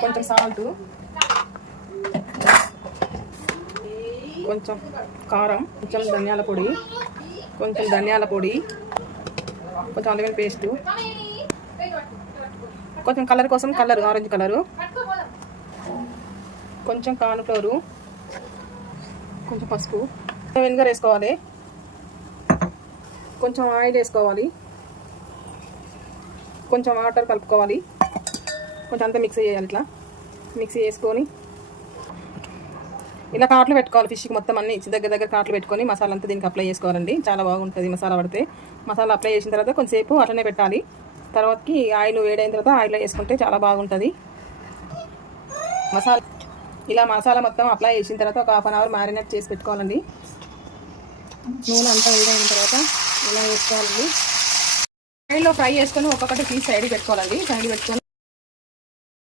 కొంచెం సాల్ట్, కొంచెం కారం, కొంచెం ధనియాల పొడి, కొంచెం అల్లం పేస్టు, కొంచెం కలర్ కోసం ఆరెంజ్ కలరు, కొంచెం కార్న్‌ఫ్లోర్, కొంచెం పసుపు, వెనిగర్ వేసుకోవాలి, కొంచెం ఆయిల్ వేసుకోవాలి, కొంచెం వాటర్ కలుపుకోవాలి, కొంచెం అంతా మిక్స్ చేయాలి. ఇట్లా మిక్స్ చేసుకొని ఇలా కాట్లు పెట్టుకోవాలి. ఫిష్కి మొత్తం అన్ని దగ్గర కాట్లు పెట్టుకొని మసాలా అంతా దీనికి అప్లై చేసుకోవాలండి. చాలా బాగుంటుంది మసాలా పడితే. మసాలా అప్లై చేసిన తర్వాత కొంచెంసేపు అట్లనే పెట్టాలి. తర్వాతకి ఆయిల్ వేడైన తర్వాత ఆయిల్లో వేసుకుంటే చాలా బాగుంటుంది. మసాలా మొత్తం అప్లై చేసిన తర్వాత ఒక 1/2 అవర్ మ్యారినేట్ చేసి పెట్టుకోవాలండి. నూనె అంతా వేడైన తర్వాత ఇలా వేసుకోవాలండి. ఆయిల్లో ఫ్రై చేసుకొని ఒక్కొక్కటి పీస్ సైడ్ పెట్టుకోవాలండి. సైడ్ పెట్టుకొని